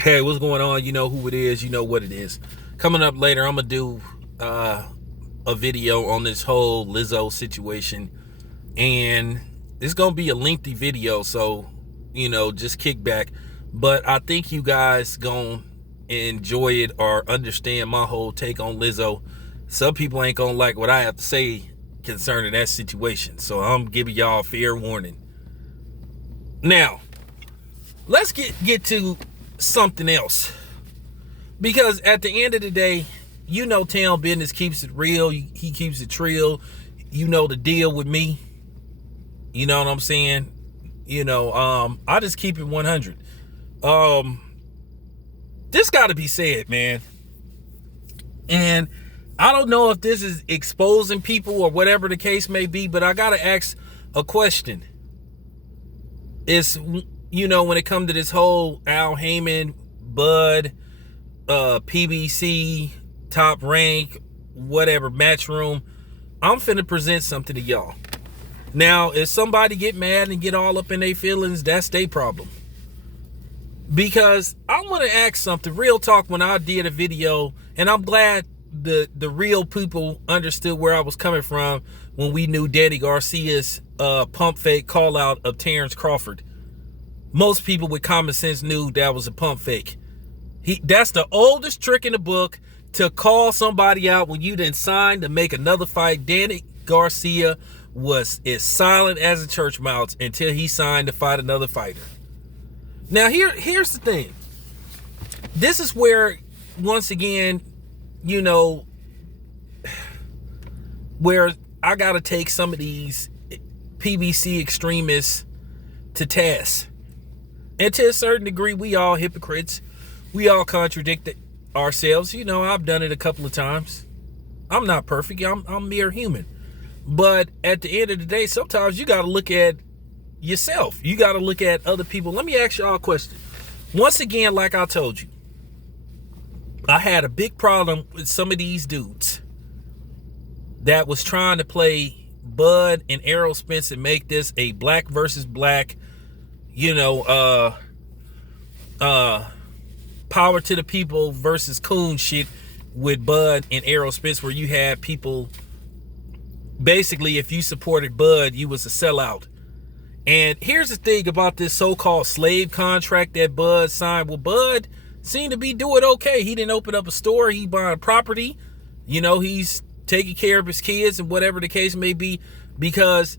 Hey, what's going on? You know who it is. You know what it is. Coming up later, I'm going to do a video on this whole Lizzo situation. And it's going to be a lengthy video, so, just kick back. But I think you guys going to enjoy it or understand my whole take on Lizzo. Some people ain't going to like what I have to say concerning that situation. So I'm giving y'all a fair warning. Now, let's get to something else, because at the end of the day, Town Business keeps it real. He keeps it trill. The deal with me. You know what I'm saying? I just keep it 100. This got to be said, man. And I don't know if this is exposing people or whatever the case may be, but I got to ask a question. It's when it comes to this whole Al Heyman, Bud, PBC, Top Rank, whatever, Matchroom, I'm finna present something to y'all. Now, if somebody get mad and get all up in their feelings, that's their problem. Because I want to ask something, real talk, when I did a video, and I'm glad the real people understood where I was coming from when we knew Danny Garcia's pump fake call out of Terrence Crawford. Most people with common sense knew that was a pump fake. That's the oldest trick in the book, to call somebody out when you didn't sign to make another fight. Danny Garcia was as silent as a church mouse until he signed to fight another fighter. Now here's the thing. This is where, once again, where I gotta take some of these PBC extremists to task. And to a certain degree, we all hypocrites. We all contradict ourselves. I've done it a couple of times. I'm not perfect. I'm mere human. But at the end of the day, sometimes you got to look at yourself. You got to look at other people. Let me ask y'all a question. Once again, like I told you, I had a big problem with some of these dudes that was trying to play Bud and Errol Spence and make this a black versus black, power to the people versus coon shit with Bud and Errol Spence, where you had people, basically, if you supported Bud, you was a sellout. And here's the thing about this so-called slave contract that Bud signed. Well, Bud seemed to be doing okay. He didn't open up a store. He buying property. He's taking care of his kids and whatever the case may be. Because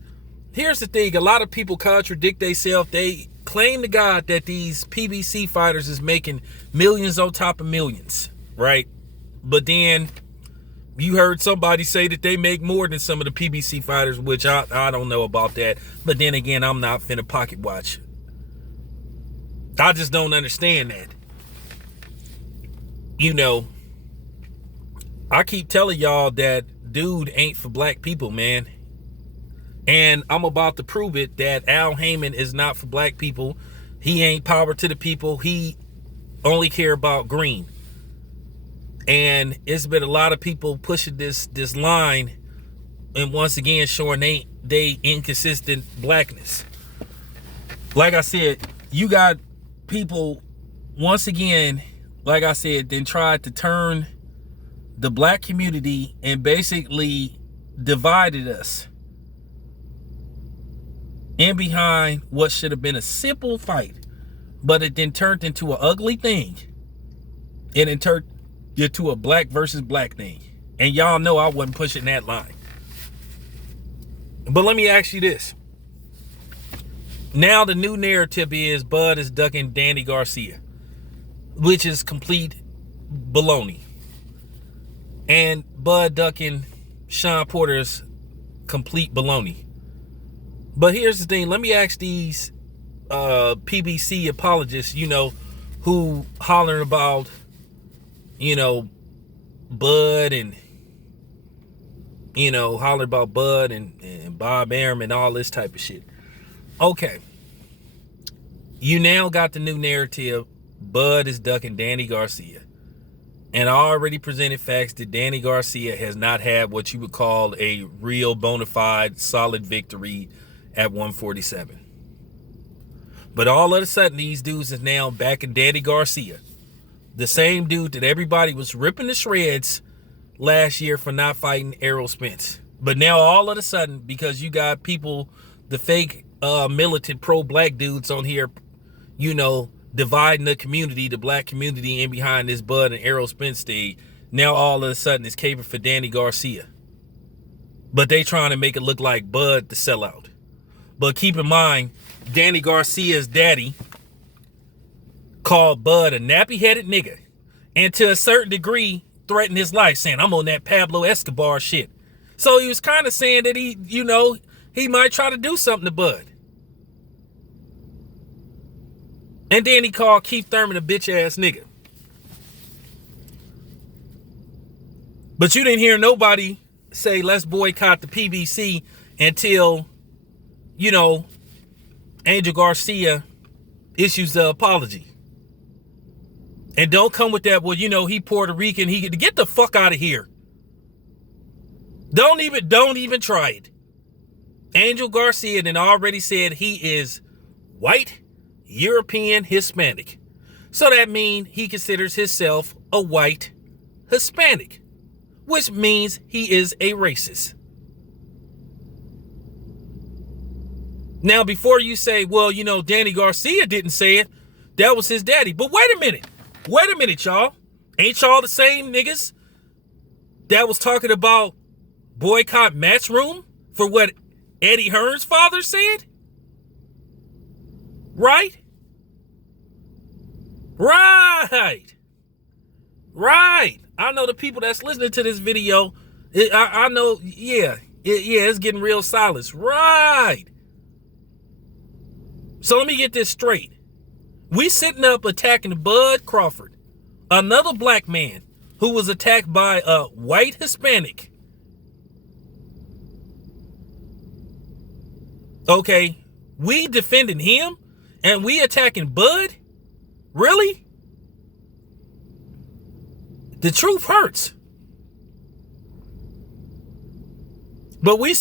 here's the thing. A lot of people contradict themselves. They claim to God that these PBC fighters is making millions on top of millions, right? But then you heard somebody say that they make more than some of the PBC fighters, which I don't know about that. But then again, I'm not finna pocket watch. I just don't understand that. I keep telling y'all that dude ain't for black people, man. And I'm about to prove it, that Al Heyman is not for black people. He ain't power to the people. He only care about green. And it's been a lot of people pushing this line, and once again showing they inconsistent blackness. Like I said, you got people, once again, like I said, then tried to turn the black community and basically divided us in behind what should have been a simple fight, but it then turned into an ugly thing, and it turned into a black versus black thing. And y'all know I wasn't pushing that line. But let me ask you this. Now the new narrative is Bud is ducking Danny Garcia, which is complete baloney. And Bud ducking Sean Porter's complete baloney. But here's the thing. Let me ask these PBC apologists, who hollering about, Bud and, hollering about Bud and Bob Arum and all this type of shit. Okay. You now got the new narrative. Bud is ducking Danny Garcia. And I already presented facts that Danny Garcia has not had what you would call a real bona fide solid victory at 147. But all of a sudden, these dudes is now backing Danny Garcia. The same dude that everybody was ripping to shreds last year for not fighting Errol Spence. But now all of a sudden, because you got people, the fake militant pro-black dudes on here, dividing the community, the black community, in behind this Bud and Errol Spence thing, now all of a sudden it's caping for Danny Garcia. But they trying to make it look like Bud the sellout. But keep in mind, Danny Garcia's daddy called Bud a nappy-headed nigga, and to a certain degree threatened his life, saying, I'm on that Pablo Escobar shit. So he was kind of saying that he might try to do something to Bud. And then he called Keith Thurman a bitch-ass nigga. But you didn't hear nobody say, let's boycott the PBC until, Angel Garcia issues the apology. And don't come with that, well, he Puerto Rican, he get the fuck out of here. Don't even try it. Angel Garcia then already said he is white, European, Hispanic. So that means he considers himself a white Hispanic, which means he is a racist. Now, before you say, well, Danny Garcia didn't say it, that was his daddy. But wait a minute, y'all. Ain't y'all the same niggas that was talking about boycott Matchroom for what Eddie Hearn's father said? Right? I know the people that's listening to this video, I know, it's getting real silence. Right. So let me get this straight. We sitting up attacking Bud Crawford, another black man who was attacked by a white Hispanic. Okay, we defending him and we attacking Bud? Really? The truth hurts. But we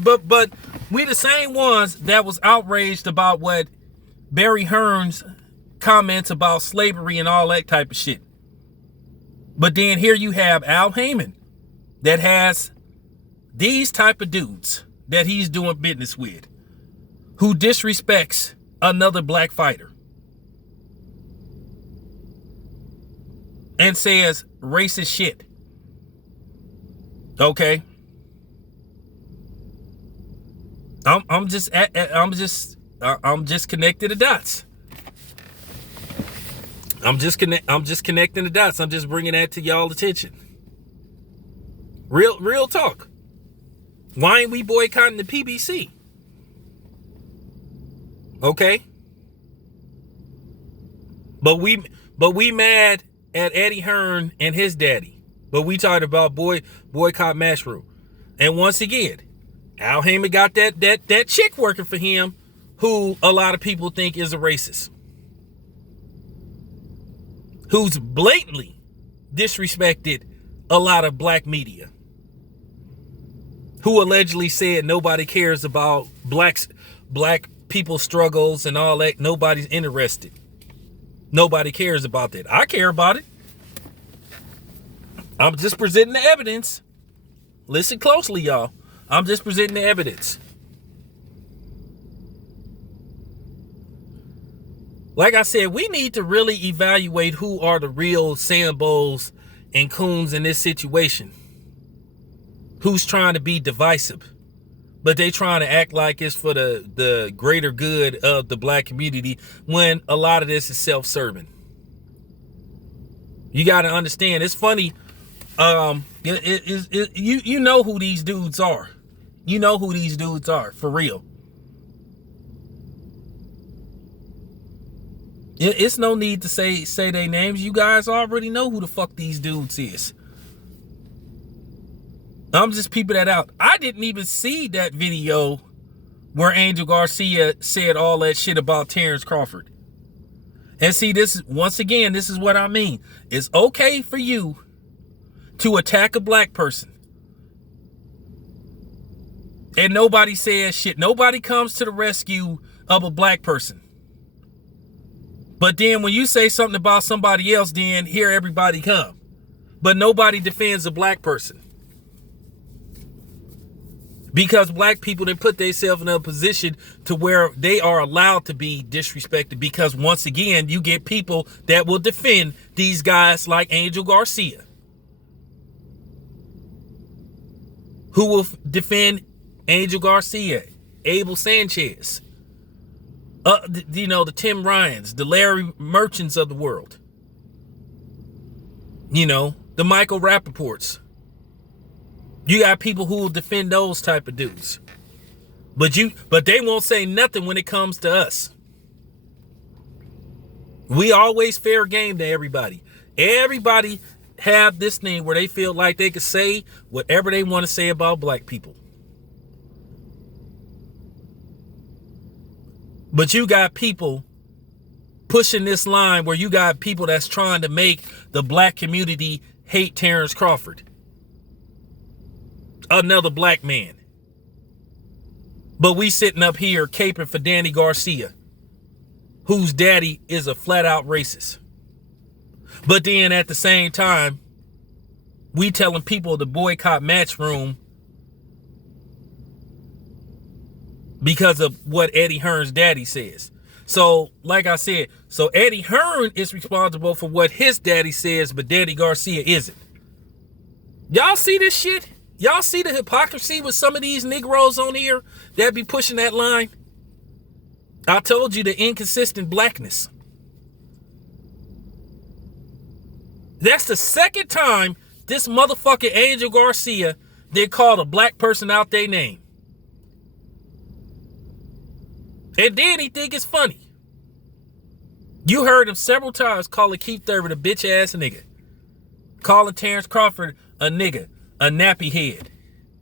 but we the same ones that was outraged about what Barry Hearn's comments about slavery and all that type of shit. But then here you have Al Heyman that has these type of dudes that he's doing business with, who disrespects another black fighter and says racist shit. Okay. I'm just connecting the dots. I'm just connecting the dots. I'm just bringing that to y'all attention. Real talk. Why ain't we boycotting the PBC? Okay. But we mad at Eddie Hearn and his daddy. But we talked about boycott Matchroom. And once again, Al Heyman got that chick working for him who a lot of people think is a racist, who's blatantly disrespected a lot of black media, who allegedly said nobody cares about black people's struggles and all that. Nobody's interested. Nobody cares about that. I care about it. I'm just presenting the evidence. Listen closely, y'all. I'm just presenting the evidence. Like I said, we need to really evaluate who are the real Sambos and coons in this situation. Who's trying to be divisive, but they trying to act like it's for the greater good of the black community when a lot of this is self-serving. You got to understand, it's funny. You know who these dudes are. You know who these dudes are, for real. It's no need to say their names. You guys already know who the fuck these dudes is. I'm just peeping that out. I didn't even see that video where Angel Garcia said all that shit about Terrence Crawford. And see, this is what I mean. It's okay for you to attack a black person. And nobody says shit. Nobody comes to the rescue of a black person. But then when you say something about somebody else, then here everybody come. But nobody defends a black person. Because black people then put themselves in a position to where they are allowed to be disrespected. Because once again, you get people that will defend these guys like Angel Garcia, who will defend Angel Garcia, Abel Sanchez, the Tim Ryans, the Larry Merchants of the world, the Michael Rappaports. You got people who will defend those type of dudes. But they won't say nothing when it comes to us. We always fair game to everybody. Everybody have this thing where they feel like they can say whatever they want to say about black people. But you got people pushing this line where you got people that's trying to make the black community hate Terrence Crawford. Another black man. But we sitting up here caping for Danny Garcia, whose daddy is a flat out racist. But then at the same time, we telling people to boycott Matchroom because of what Eddie Hearn's daddy says. So, like I said, so Eddie Hearn is responsible for what his daddy says, but Danny Garcia isn't. Y'all see this shit? Y'all see the hypocrisy with some of these Negroes on here that be pushing that line? I told you the inconsistent blackness. That's the second time this motherfucking Angel Garcia they called a black person out their name. And then he think it's funny. You heard him several times calling Keith Thurman a bitch ass nigga. Calling Terrence Crawford a nigga. A nappy head,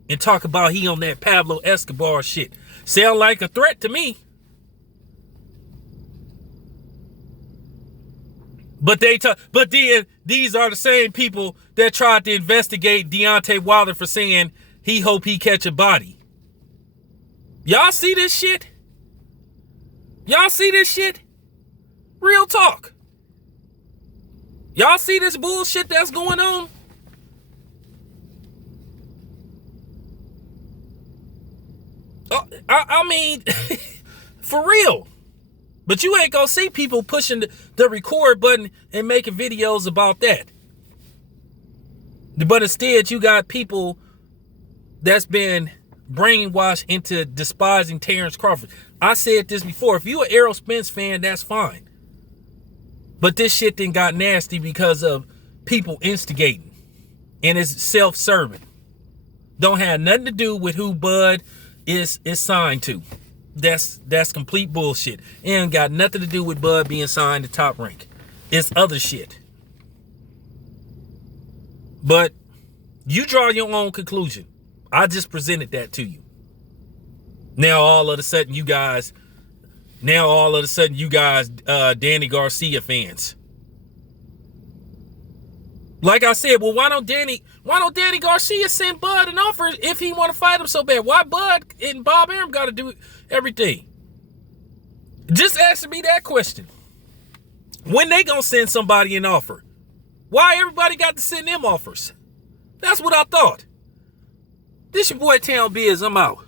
and talk about he on that Pablo Escobar shit. Sound like a threat to me. But then these are the same people that tried to investigate Deontay Wilder for saying he hope he catch a body. Y'all see this shit? Y'all see this shit? Real talk. Y'all see this bullshit that's going on? I mean, for real. But you ain't gonna see people pushing the record button and making videos about that. But instead, you got people that's been brainwashed into despising Terrence Crawford. I said this before. If you an Errol Spence fan, that's fine. But this shit then got nasty because of people instigating. And it's self-serving. Don't have nothing to do with who Bud is signed to. That's complete bullshit. It ain't got nothing to do with Bud being signed to Top Rank. It's other shit. But you draw your own conclusion. I just presented that to you. Now all of a sudden you guys Danny Garcia fans. Like I said, well, why don't Danny Garcia send Bud an offer if he want to fight him so bad? Why Bud and Bob Arum got to do everything? Just answer me that question. When they gonna send somebody an offer? Why everybody got to send them offers? That's what I thought. This your boy Town Biz. I'm out.